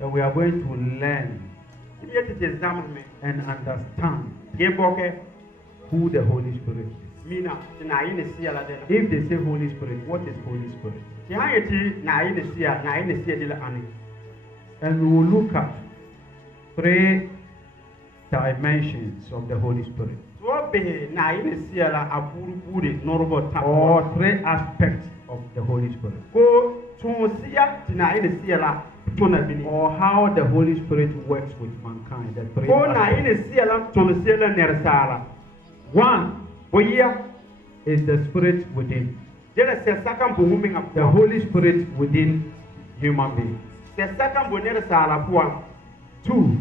And we are going to learn and understand who the Holy Spirit is. If they say Holy Spirit, what is Holy Spirit? And we will look at 3 dimensions of the Holy Spirit. Or 3 aspects of the Holy Spirit. Or how the Holy Spirit works with mankind. The 3 aspects. 1 is the Spirit within. The Holy Spirit within human beings. 2,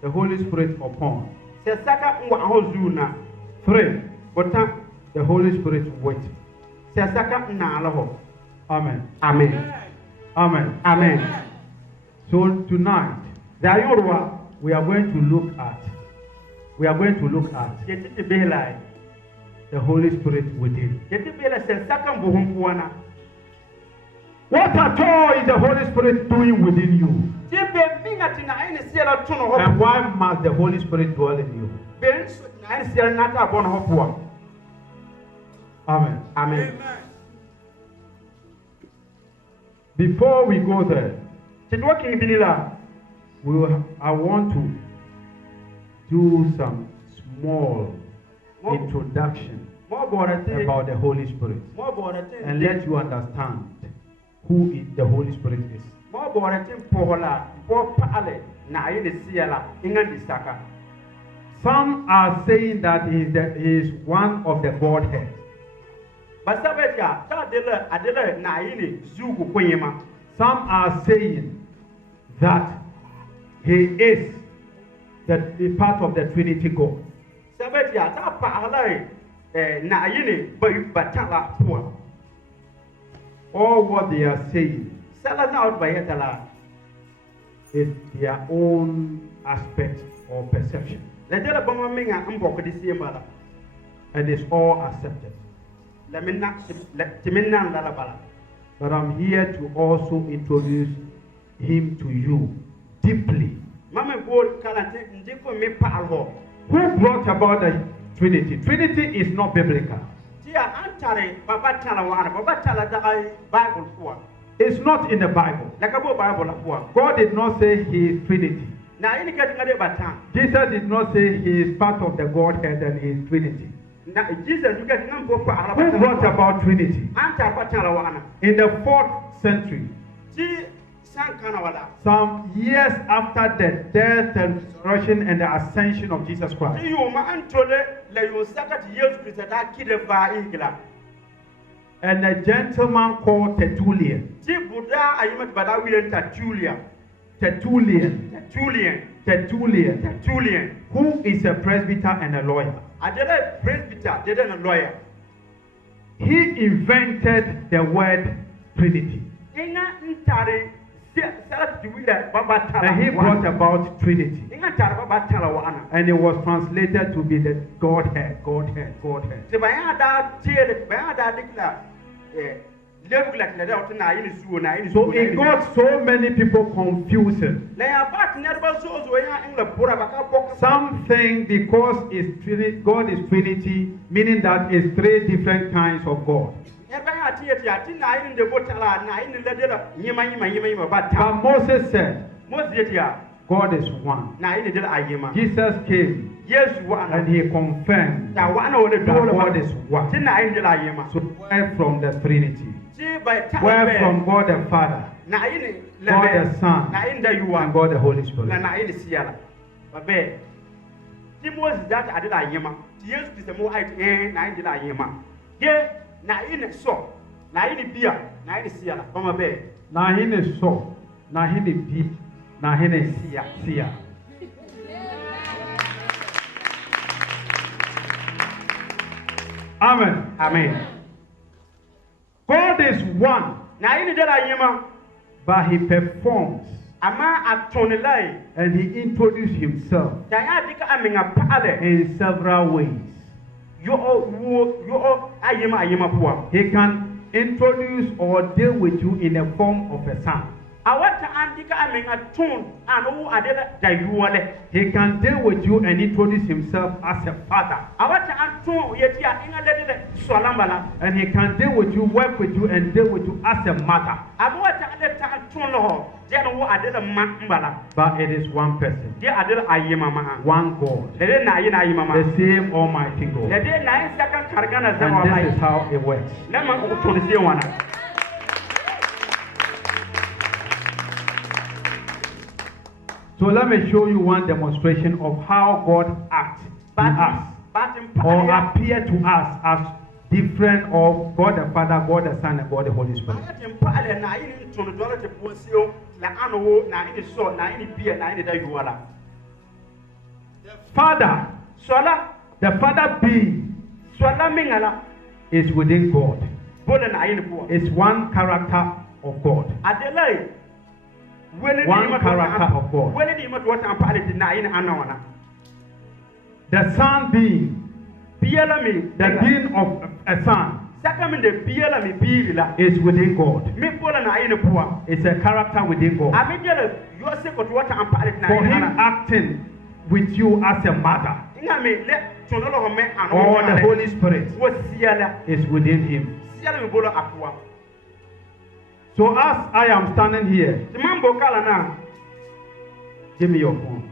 the Holy Spirit upon. 3, the Holy Spirit with. Amen. Amen. Amen. Amen. So tonight, we are going to look at the Holy Spirit within. What at all is the Holy Spirit doing within you? And why must the Holy Spirit dwell in you? Amen. Amen. Before we go there, I want to do some small introduction about the Holy Spirit and let you understand who the Holy Spirit is. Some are saying that he is one of the Godhead. Some are saying that he is a part of the Trinity God. All what they are saying is their own aspect or perception. And it's all accepted. But I'm here to also introduce him to you deeply. Who brought about the Trinity? Trinity is not biblical. It's not in the Bible. God did not say he is Trinity. Jesus did not say he is part of the Godhead and he is Trinity. Who brought about Trinity? In the 4th century, some years after the death and resurrection and the ascension of Jesus Christ. And a gentleman called Tertullian, who is a presbyter and a lawyer. He invented the word Trinity. And he brought about Trinity. And it was translated to be the Godhead, Godhead, Godhead. So it got so many people confusing. Some think because God is Trinity, meaning that it's 3 different kinds of God. But Moses said, God is one. Jesus came and he confirmed that God is one. So where from the Trinity? Where from God the Father, God the Son, and God the Holy Spirit? Amen. Amen. God is one, but he performs and he introduces himself in several ways. He can introduce or deal with you in the form of a son. He can deal with you and introduce himself as a father. And he can deal with you, work with you, and deal with you as a mother. But it is one person, one God, the same Almighty God. And this is how it works. So let me show you one demonstration of how God acts to us, or appear to us as different of God the Father, God the Son, and God the Holy Spirit. The Father being is within God. It's one character of God. One character of God. The Son being, the being of a Son, is within God. It's a character within God. For him acting with you as a mother, or the Holy Spirit is within him. So as I am standing here, give me your phone.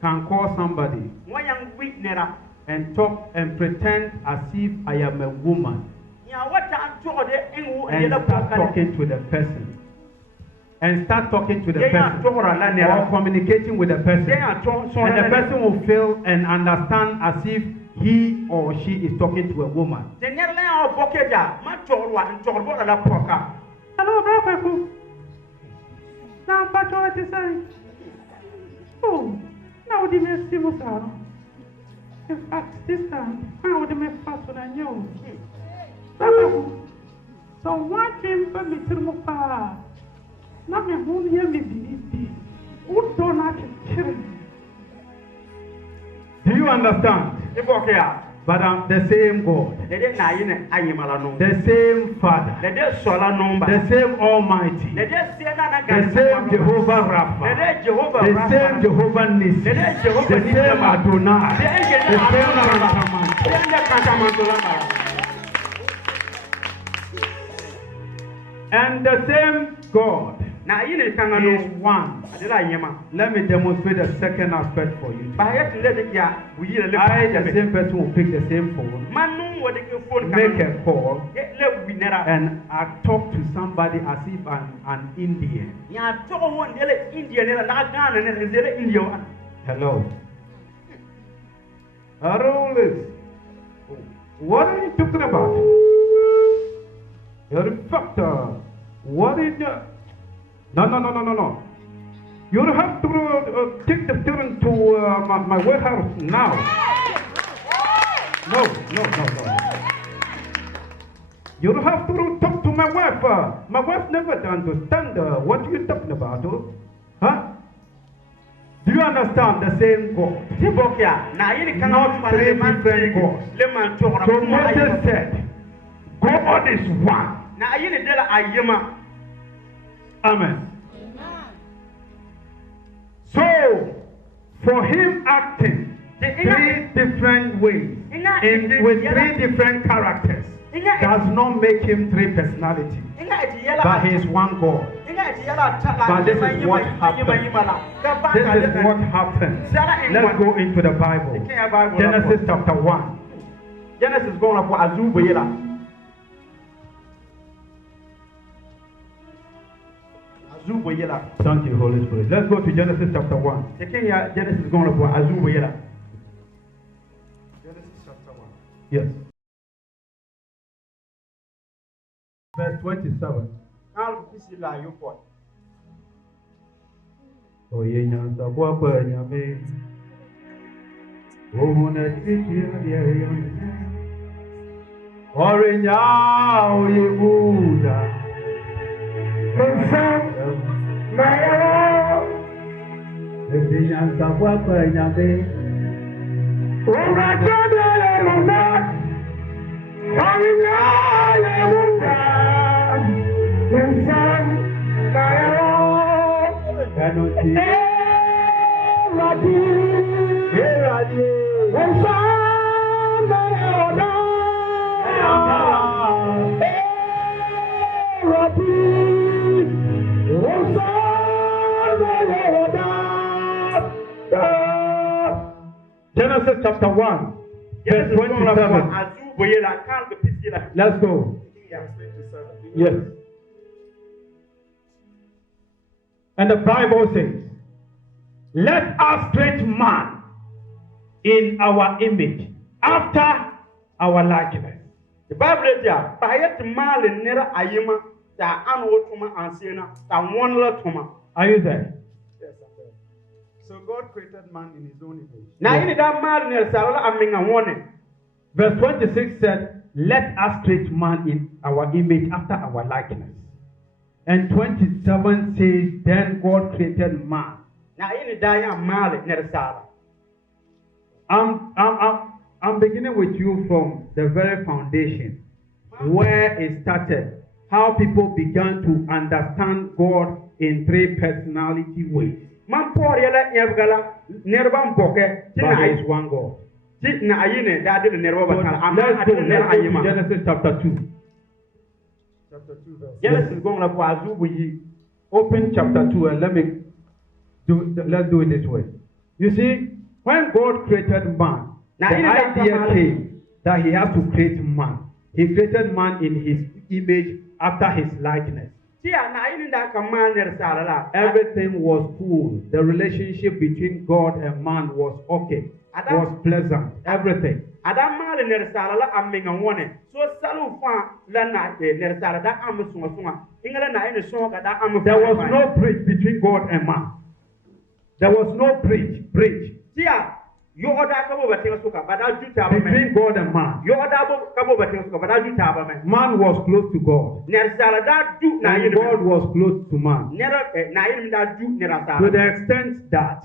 Can call somebody and talk and pretend as if I am a woman, and start talking to the person. And start talking to the person, or communicating with the person. And the person will feel and understand as if he or she is talking to a woman. Hello, brother. Now, what is saying? Oh, now the best people are. In fact, this time, I would make faster than you. So, what came from me to my father? Now, me won't hear me believe. Who don't have children? Do you understand? But the same God, the same Father, the same Almighty, the same Jehovah Rapha, the same Jehovah Nissi, the same Adonai, the same and the same God is one. Let me demonstrate the second aspect for you. I, the same person, will pick the same phone, make a call, and I talk to somebody as if I'm an Indian. Hello. What are you talking about? You're a factor. What is your... No. You have to take the children to my warehouse now. No. You have to talk to my wife. My wife never understands what you're talking about. Huh? Do you understand the same God? Not three different gods. So Moses said, God is one. Amen. So, for him acting three different ways, with three different characters, does not make him three personalities. But he is one God. But this is what happened. Let's go into the Bible. Genesis chapter 1. Genesis going up for Azubayela. Thank you, Holy Spirit. Let's go to Genesis chapter 1. Genesis is going to go Azubayela. Genesis chapter 1. Yes. Verse 27. Oh, yeah, so what you mean? Oh, let's see you. Orange, oh, you Genesis chapter 1, verse 27. Let's go. Yes. And the Bible says, let us create man in our image, after our likeness. The Bible says, are you there? Yes, I'm there. So God created man in his own image. Verse 26 said, let us create man in our image after our likeness. And 27 says, then God created man. I'm beginning with you from the very foundation, where it started, how people began to understand God in three personality ways. But there is one God. So let's go to Genesis chapter 2. Chapter 2, verse Genesis open chapter 2 and let's do it this way. You see, when God created man, the idea came that he has to create man. He created man in his image after his likeness. Everything was cool. The relationship between God and man was okay. Was pleasant. Everything. There was no bridge between God and man. There was no bridge. Between God and man. Man was close to God. And God was close to man. To the extent that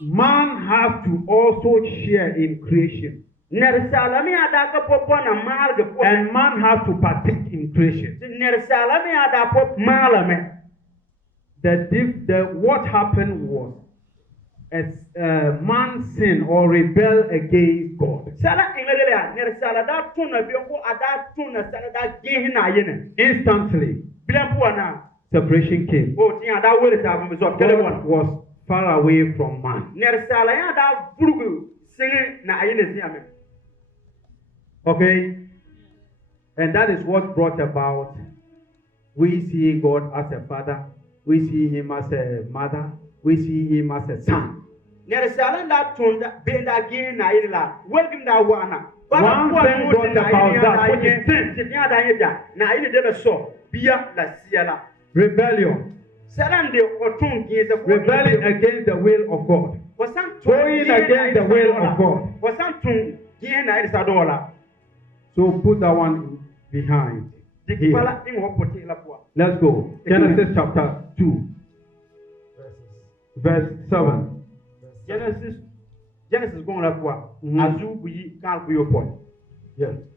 man has to also share in creation. And man has to partake in creation. What happened was man sinned or rebelled against God. Instantly, separation came. God was far away from man. Okay? And that is what brought about, we see God as a father, we see him as a mother, we see him as a son. One thing brought about that, which is sin. Rebellion. Rebelling against the will of God. Going against the will of God. So put that one behind. Here. Let's go. Genesis chapter 2. Verse 7. Genesis going up what? Yes.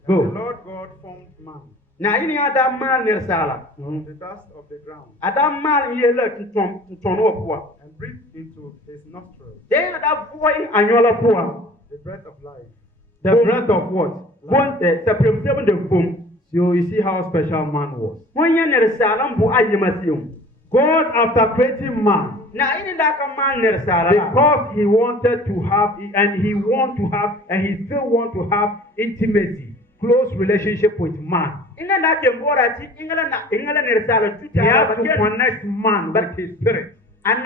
Go. The Lord God formed man. Now, any other man is from the dust of the ground. Adam man ye let to and breathed into his nostrils. Then that boy and your the breath of life. The breath of what? One separate the boom. So you see how special man was. God, after creating man, because he wanted to have, and he still want to have intimacy, close relationship with man. He has to connect man with his spirit. And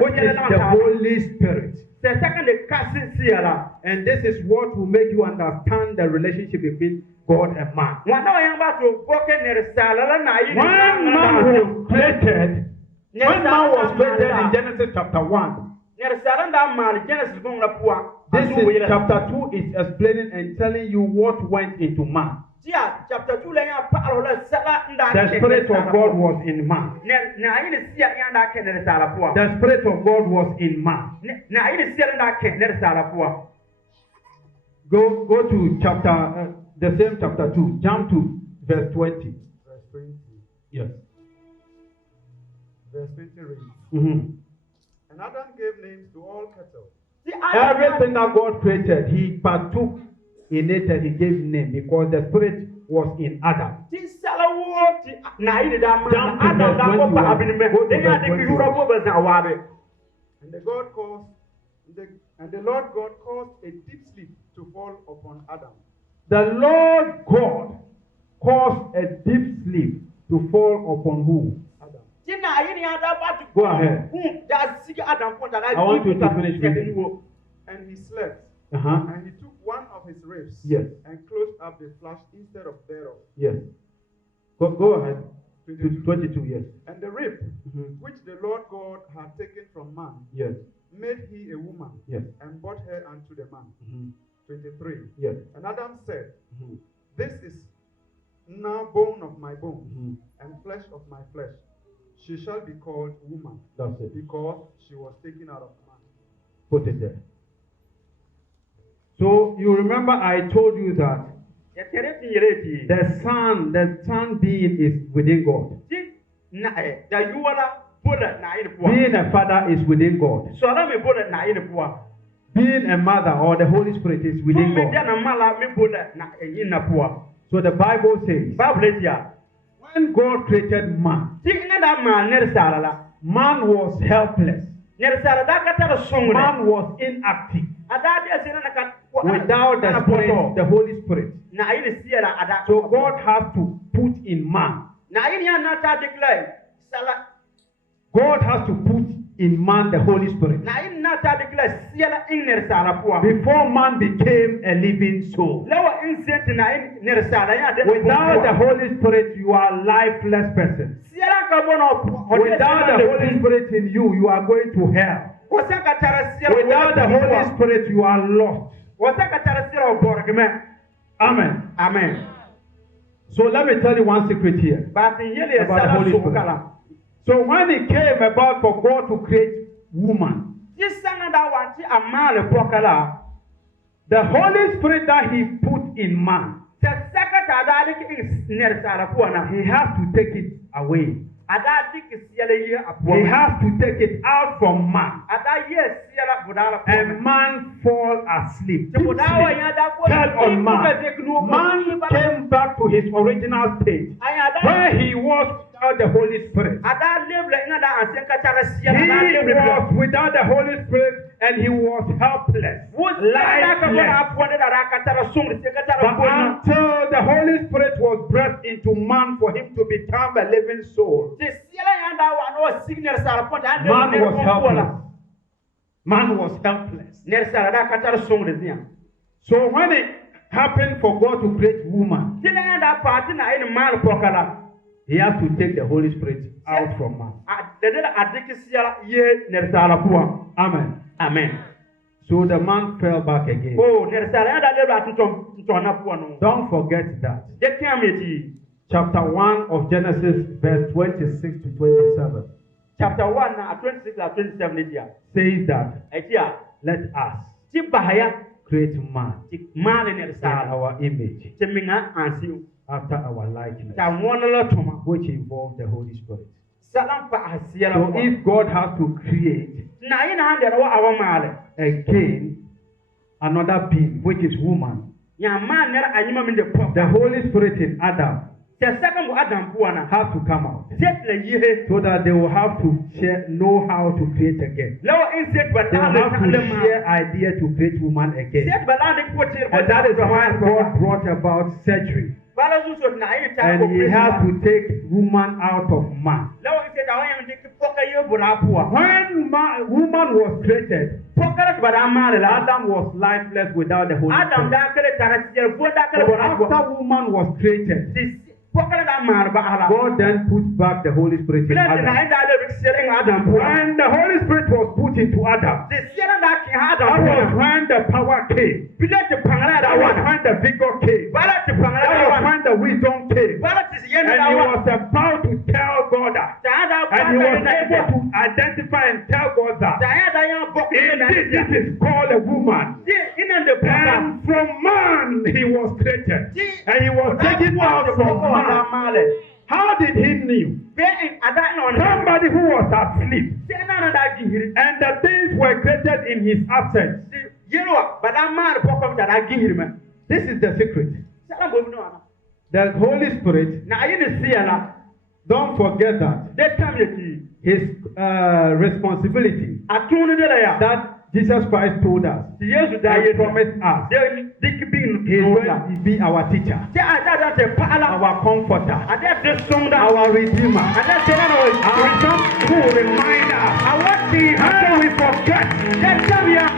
which is the Holy Spirit. And this is what will make you understand the relationship between God and man. When man was created in Genesis chapter 1, this is chapter 2 is explaining and telling you what went into man. The Spirit of God was in man. The Spirit of God was in man. Go to chapter, the same chapter 2. Jump to verse 20. Verse 20. Yes. Verse 20 reads, Mm-hmm. And Adam gave names to all cattle. Everything that God created, he partook in it and he gave name because the spirit was in Adam. And the Lord God caused a deep sleep to fall upon Adam. The Lord God caused a deep sleep to fall upon who? Adam. Go ahead. I want you to finish reading. And he slept. And he took one of his ribs and closed up the flesh instead of thereof. Yes. Go ahead. 22, yes. And the rib which the Lord God had taken from man, made he a woman, and brought her unto the man. 23. Yes. And Adam said, This is now bone of my bone, and flesh of my flesh. She shall be called woman. That's it. Because she was taken out of man. Put it there. So you remember I told you that the son being is within God. Being a father is within God. Being a mother or the Holy Spirit is within God. So the Bible says, when God created man, man was helpless. Man was inactive. Without the Spirit, the Holy Spirit. So God has to put in man. God has to put in man the Holy Spirit. Before man became a living soul. Without the Holy Spirit, you are a lifeless person. Without the Holy Spirit in you, you are going to hell. Without the Holy Spirit, you are lost. Amen. Amen. So let me tell you one secret here about the Holy Spirit. So when it came about for God to create woman, the Holy Spirit that he put in man, he has to take it away. He has to take it out from man. And man fall asleep. Fell on man. Man came back to his original state, where he was without the Holy Spirit. He was without the Holy Spirit and he was helpless, lifeless. But until the Holy Spirit was breathed into man for him to become a living soul, man was helpless. Man was helpless. So when it happened for God to create woman, he has to take the Holy Spirit out from man. Amen. Amen. So the man fell back again. Don't forget that. Chapter 1 of Genesis, verse 26 to 27. Chapter 1, 26 to 27 says that, let us create man in our image, after our likeness, which involves the Holy Spirit. So if God has to create again another being, which is woman, the Holy Spirit in Adam has to come out so that they will have to know how to create again. They will have to share idea to create woman again. And that is why God brought about surgery. And he has to take woman out of man. When woman was created, Adam was lifeless without the Holy Spirit. But after woman was created, God then put back the Holy Spirit in Adam. When the Holy Spirit was put into Adam, that was when the power came. That was when the vigor came. That was when the wisdom came. And he was about to tell God that. And he was able to identify and tell God that. Indeed, this is called a woman. And from from man he was created, and he was taken out from man. How did he know? Somebody who was asleep, and the things were created in his absence. This is the secret. The Holy Spirit, don't forget that his responsibility that Jesus Christ told us, he promised us, he is going to be our teacher, our comforter, our redeemer, who will remind us how we forget.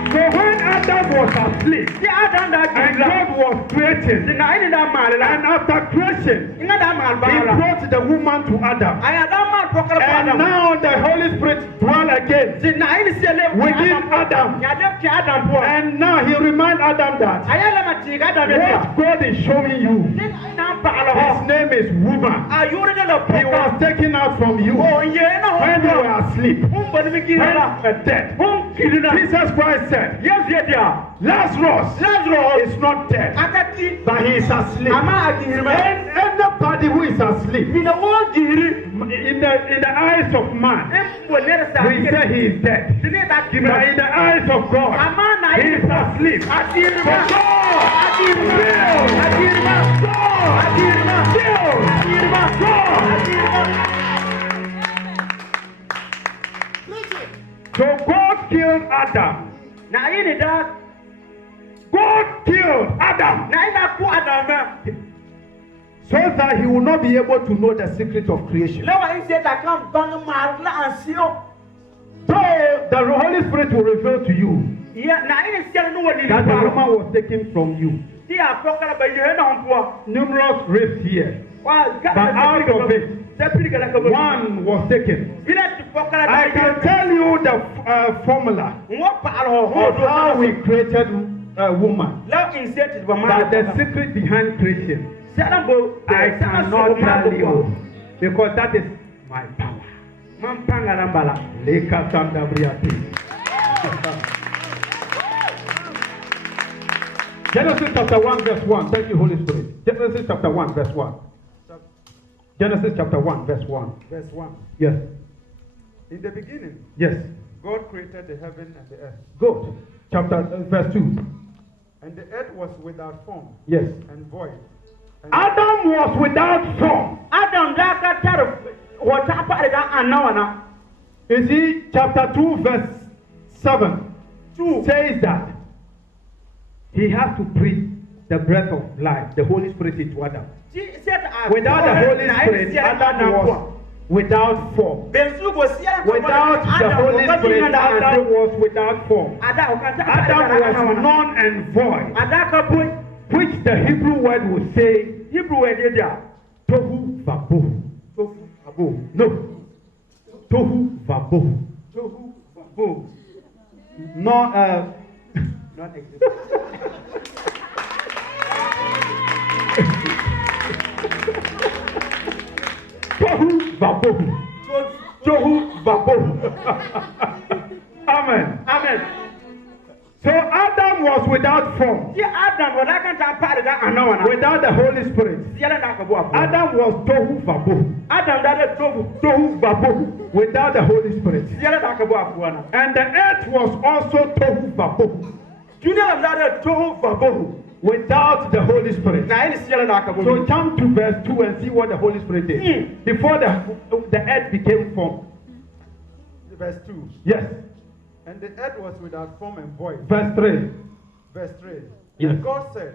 So when Adam was asleep, and God was creating, and after creation, he brought the woman to Adam, and now the Holy Spirit dwells again within Adam. And now he reminds Adam that what God is showing you, his name is woman. He was taken out from you when you were asleep, when you were dead. Jesus Christ said, Lazarus is not dead, but he is asleep. And anybody who is asleep, in the eyes of man, we say he is dead. But in the eyes of God, he is asleep. For So God killed Adam. God killed Adam so that he will not be able to know the secret of creation. So the Holy Spirit will reveal to you that the woman was taken from you. Numerous rapes here, but out of it, one was taken. I can tell you the formula of how we created a woman, but the secret behind creation I cannot tell you, because that is my power. Genesis chapter 1 verse 1. Thank you, Holy Spirit. Genesis chapter 1 verse 1. Genesis chapter 1 verse 1. Verse 1. Yes. In the beginning, yes, God created the heaven and the earth. Good. Chapter verse 2. And the earth was without form. Yes. And void. And Adam was without form. You see, chapter 2 verse 7 says that he has to breathe the breath of life, the Holy Spirit into Adam. Without the Holy Spirit, Adam was without form. Without the Holy Spirit, Adam was without form. Adam was non and void, which the Hebrew word would say, tohu vabohu. No. Tohu vabohu. Tohu vabohu. No, not exist. Tohu vabohu. Tohu vabohu. Amen. Amen. So Adam was without form. Without the Holy Spirit. Adam was tohu vabohu. Tohu vabohu. Without the Holy Spirit. And the earth was also tohu vabohu. Without the Holy Spirit. So jump to verse 2 and see what the Holy Spirit did. Before the earth became form. Verse 2. Yes. And the earth was without form and void. Verse 3. Verse 3. Yes. And God said,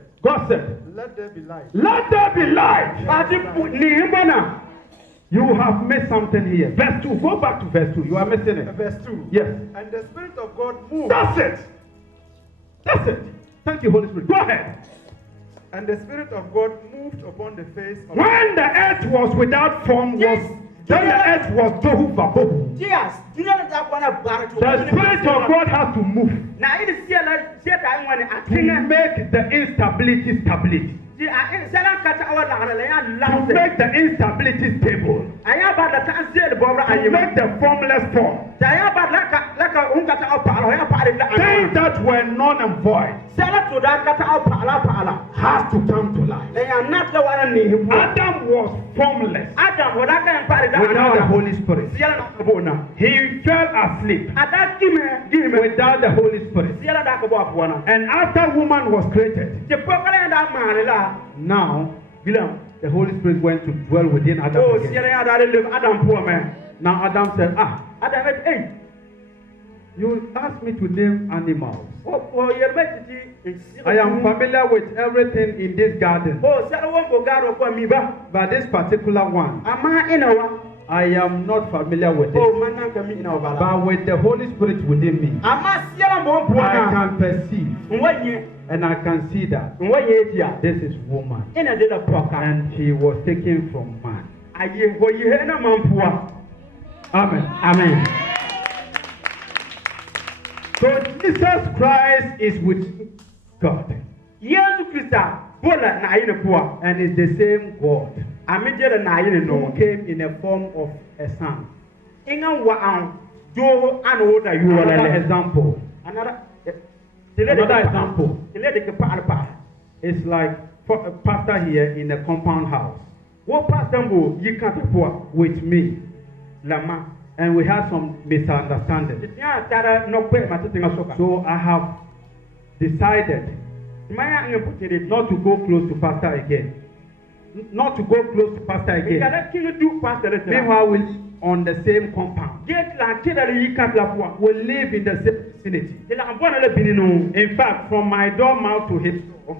let there be light. Let there be light. You have missed something here. Verse 2. Go back to verse 2. You are missing it. Verse 2. Yes. And the Spirit of God moved. That's it. Thank you, Holy Spirit. Go ahead. And the Spirit of God moved upon the face of when the earth was without form, then the earth was tohu vabohu. The Spirit of God has to move to make the instability stability. To make the instability stable. To make the formless form. Things that were null and void has to come to life. Adam was formless without the Holy Spirit. He fell asleep without the Holy Spirit. And after woman was created, now the Holy Spirit went to dwell within Adam again. Now Adam said, hey, you asked me to name animals. I am familiar with everything in this garden. But this particular one, I am not familiar with it. But with the Holy Spirit within me, I can perceive and I can see that this is woman. And she was taken from man. Amen. Amen. So Jesus Christ is with God. And is the same God who came in the form of a son. Another example. It's like a pastor here in a compound house. With me. And we had some misunderstanding. So I have decided not to go close to pastor again. Meanwhile, we live on the same compound. We live in the same vicinity. In fact, from my dorm to his door,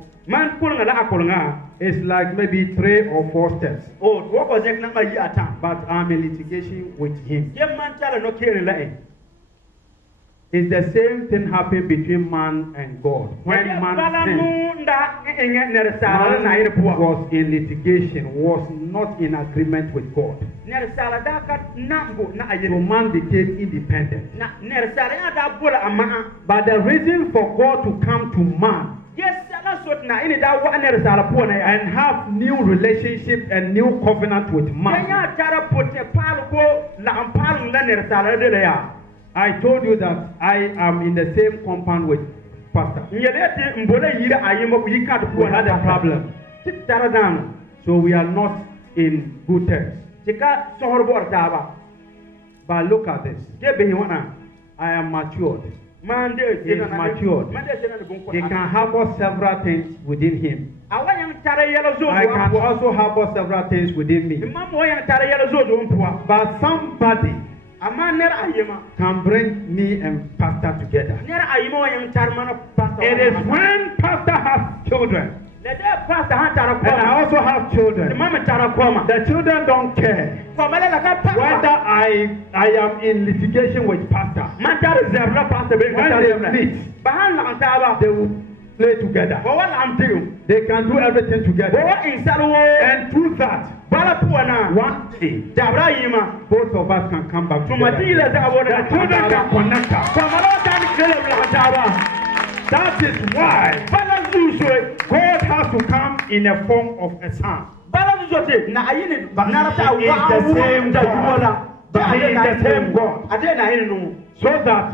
it's like maybe 3 or 4 steps. But I'm in litigation with him. It's the same thing happened between man and God. When man sinned, man was in litigation, was not in agreement with God. So man became independent. But the reason for God to come to man and have new relationship and new covenant with man. I told you that I am in the same compound with pastor. We had a problem. So we are not in good terms. But look at this. I am matured. He is matured. He can harbor several things within him. I can also harbor several things within me. But somebody can bring me and pastor together. It is when pastor has children. And I also have children. The children don't care whether I am in litigation with pastor. When they meet, they will play together. They can do everything together. And through that, one day, both of us can come back together. The children can connect us. That is why God has to come in the form of a son. But he is the same God. But he is the same God. So that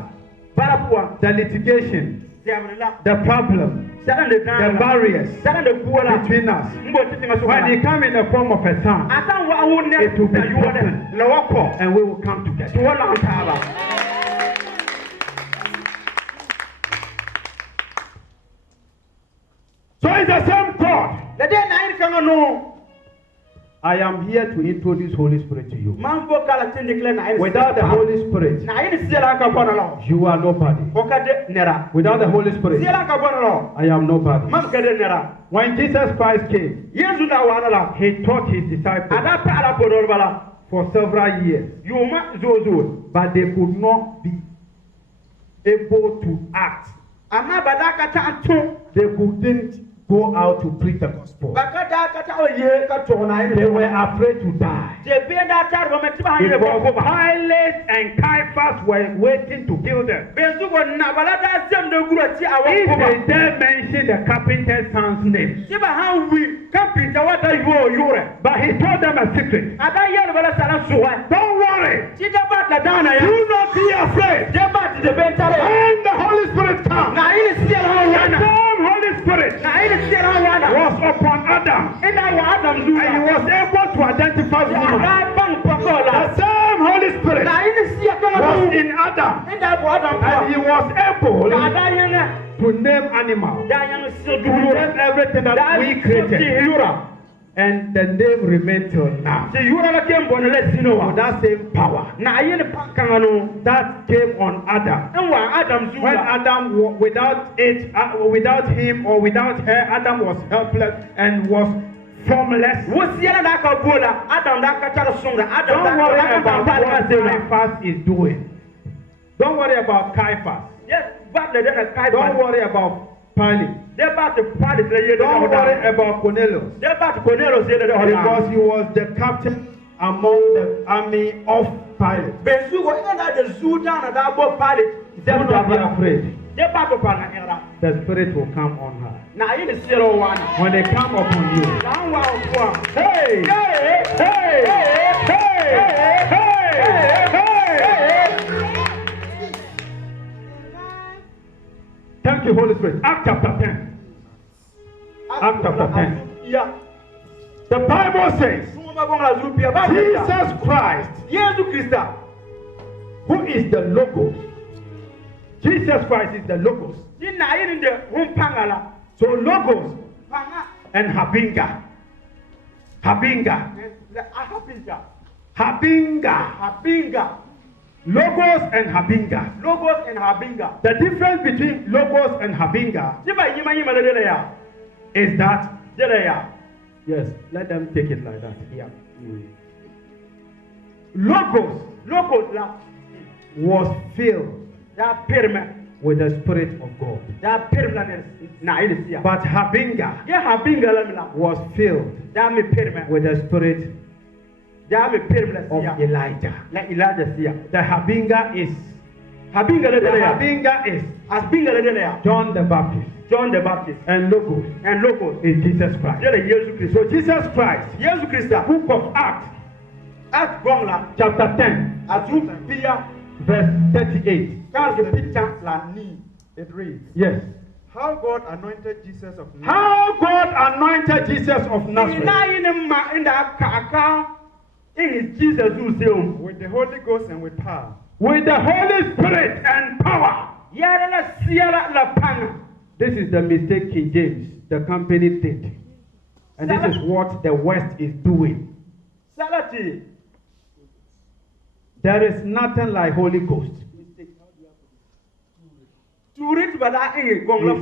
the litigation, the problem, the barriers between us, when he comes in the form of a son, it will be broken, and we will come together. So it's the same God. I am here to introduce Holy Spirit to you. Without the Holy Spirit, you are nobody. Without the Holy Spirit, I am nobody. When Jesus Christ came, he taught his disciples for several years, but they could not be able to act. They couldn't go out to preach the gospel. They were afraid to die. Because Pilate and Caiaphas were waiting to kill them. If they dare mention the carpenter's son's name. But he told them a secret. Don't worry. Do not be afraid. When the Holy Spirit comes, the same Holy Spirit was upon Adam. And he was able to identify woman. The same Holy Spirit was in Adam. And he was able to name animals. To name everything that we created. And the name remains till now. So that same power that came on Adam. When Adam, without him or without her, Adam was helpless and was formless. Don't worry about what Caiaphas is doing. Don't worry about Caiaphas. Don't worry about Pilate. Don't worry about Cornelius. Because he was the captain among the army of Pilate. Do not be afraid. The Spirit will come on her. When they come upon you, hey, hey, hey, hey, hey, hey. Thank you, Holy Spirit. Acts chapter 10. Acts chapter 10. The Bible says, Jesus Christ, who is the Logos. Jesus Christ is the Logos. So Logos and Habinga. Logos and Habinga. The difference between Logos and Habinga is that, yes, let them take it like that. Yeah. Logos was filled with the Spirit of God. But Habinga was filled with the Spirit of Elijah. The Habinga is John the Baptist. And Logos is Jesus Christ. So Jesus Christ, book of Acts, chapter 10, verse 38. It reads, yes. How God anointed Jesus of Nazareth. How God anointed Jesus of Nazareth with the Holy Ghost and with power. With the Holy Spirit and power. This is the mistake King James, the company did. And this is what the West is doing. There is nothing like Holy Ghost. You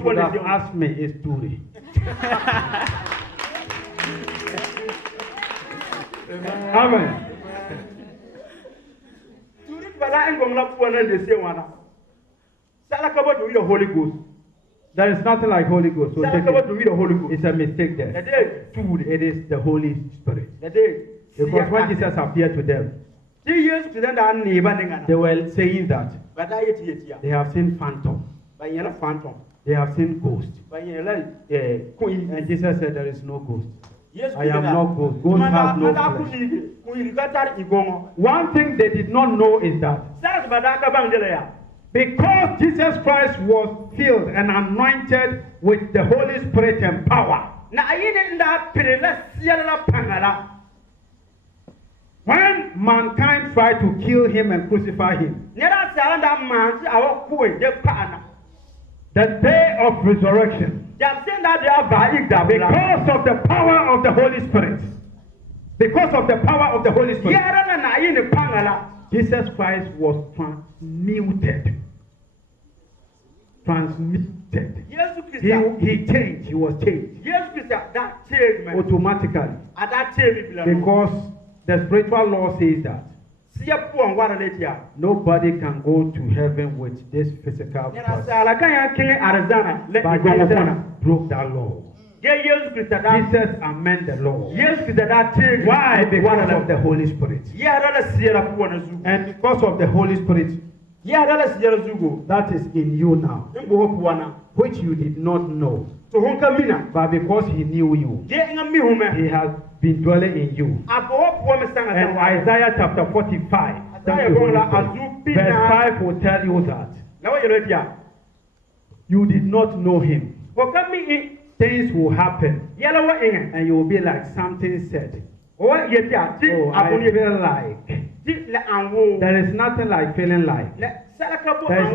should have asked me, it's Turi. Amen. There is nothing like Holy Ghost. So it's a mistake there. It is the Holy Spirit. Because when Jesus appeared to them, they were saying that they have seen phantom. They have seen ghost. And Jesus said there is no ghost. I am not ghost. Ghost has no flesh. One thing they did not know is that because Jesus Christ was filled and anointed with the Holy Spirit and power, when mankind tried to kill him and crucify him, the day of resurrection, because of the power of the Holy Spirit, Jesus Christ was transmuted. He changed. He was changed automatically, because the spiritual law says that nobody can go to heaven with this physical person. But Jesus broke that law. Jesus amended the law. Why? Because of the Holy Spirit. And because of the Holy Spirit that is in you now, which you did not know, but because he knew you, he has been dwelling in you. And Isaiah chapter 45, verse 5 will tell you that you did not know him. Things will happen, and you will be like something said. Oh, I feel like. There is nothing like feeling like. There is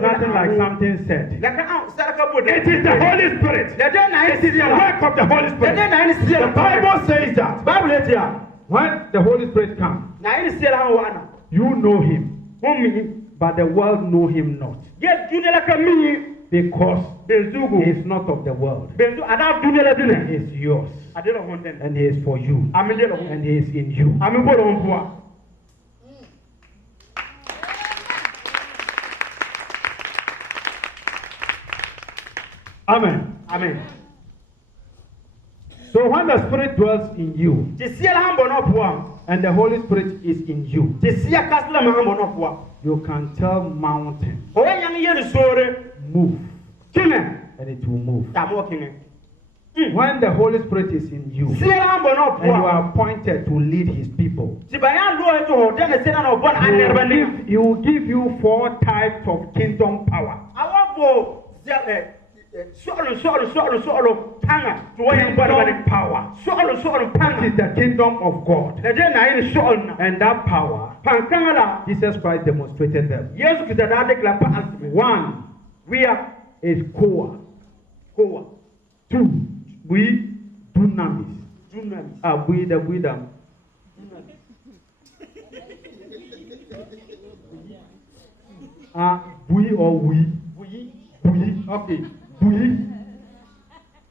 nothing like something said. It is the Holy Spirit. It is the work of the Holy Spirit. The Bible says that when the Holy Spirit comes, you know him, but the world know him not. Because he is not of the world. He is yours. And he is for you. And he is in you. Amen. Amen. So when the Spirit dwells in you, and the Holy Spirit is in you, you can tell mountains, move, and it will move. When the Holy Spirit is in you, and you are appointed to lead his people, he will give you 4 types of kingdom power. Kingdom power. This is the kingdom of God. And that power, Jesus Christ demonstrated them. 1, is Koa. 2, we dunamis. We the wisdom. We or we. Okay. We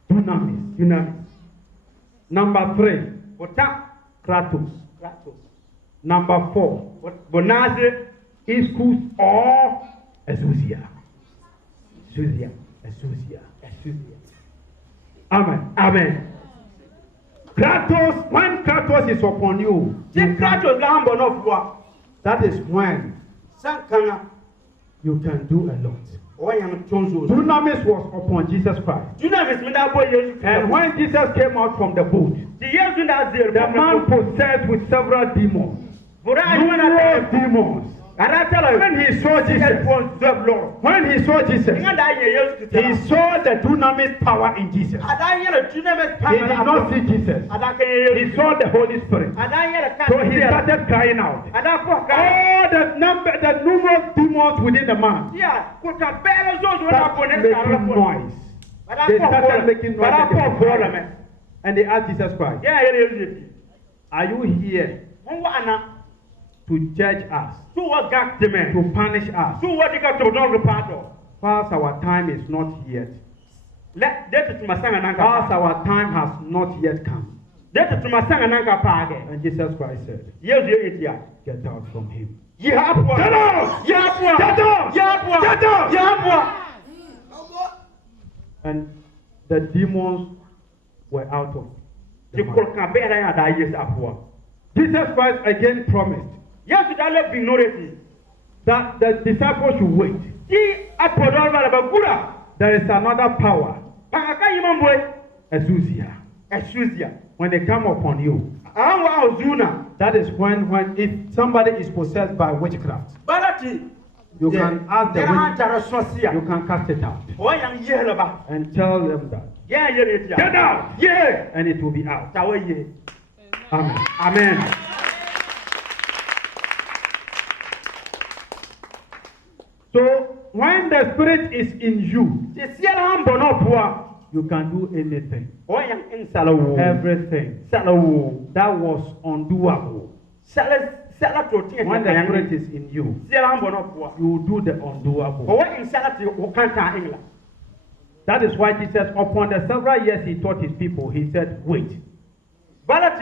dunamis. Number 3, Kratos. Number 4, Bonaze, Iskus or Exousia. Amen. Amen. Kratos, when Kratos is upon you, that is when you can do a lot. Dunamis was upon Jesus Christ. And when Jesus came out from the boat, the man possessed with several demons. Numerous demons. When he saw Jesus, he saw the dunamis power in Jesus. He did not see Jesus. He saw the Holy Spirit. So he started crying out. All the numerous demons within the man started making noise. They started making noise. And they asked Jesus Christ, are you here to judge us, to punish us, whilst our time is not yet, whilst our time has not yet come? And Jesus Christ said, get out from him. Get out! Get out! And the demons were out of the man. Jesus Christ again promised that the disciples should wait. There is another power, Exousia. When they come upon you, that is when if somebody is possessed by witchcraft, you can ask the witch, you can cast it out and tell them that get out, and it will be out. Amen. Amen. So when the Spirit is in you, you can do anything. Everything that was undoable. When the Spirit is in you, you do the undoable. That is why Jesus, upon the several years he taught his people, he said, wait. If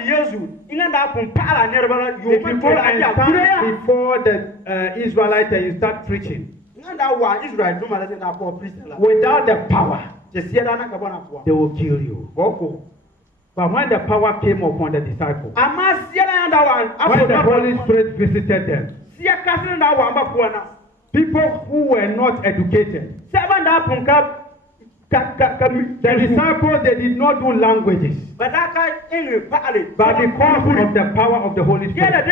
you go and stand before the Israelites and you start preaching, without the power, they will kill you. But when the power came upon the disciples, when the Holy Spirit visited them, people who were not educated, the disciples, they did not do languages. But because of the power of the Holy Spirit,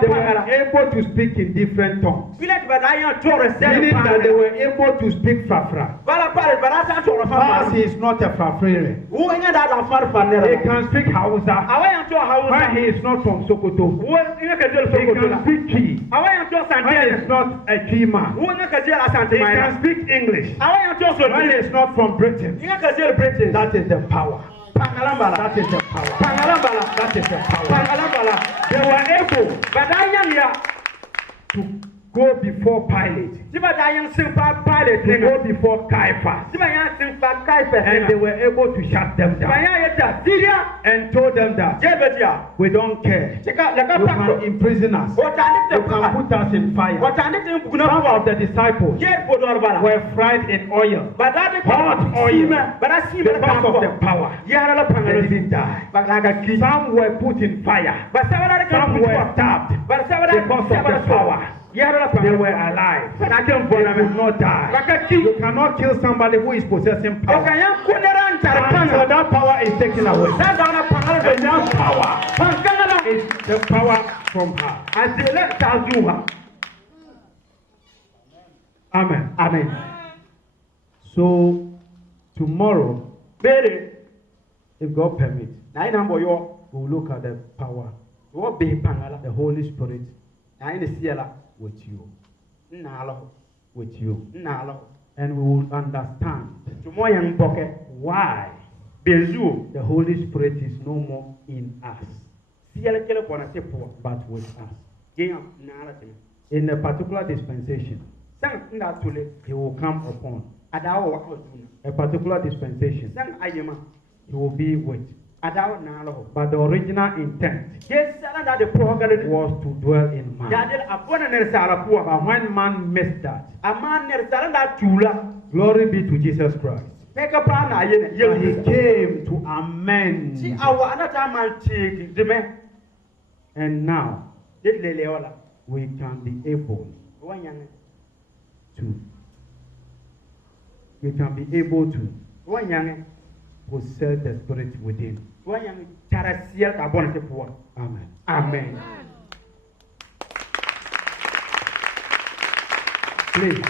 they were able to speak in different tongues. Meaning that they were able to speak Fafra. As he is not a Fafrere. He can speak Hausa when he is not from Sokoto. He can speak Chi when he is not a Chima. He can speak English when he is not from Britain. That is the power. That is the power. That is the power. They were able to go before Pilate. To go before Caiaphas. And they were able to shut them down. And told them that we don't care. You can imprison us. You can put us in fire. Some of the disciples were fried in oil. Hot oil. Because of the power. They didn't die. Some were put in fire. Some were stabbed because of the power. They were alive. They would not die. You cannot kill somebody who is possessing power. So that power is taken away. And that power is the power from her. Amen. Amen. So tomorrow, if God permits, we'll look at the power. The Holy Spirit with you. With you. And we will understand why the Holy Spirit is no more in us, but with us. In a particular dispensation, he will come upon a particular dispensation. He will be with. But the original intent was to dwell in man. But when man missed that, glory be to Jesus Christ. He came to amend. And now we can be able to possess the Spirit within. Amen. Amen. Please.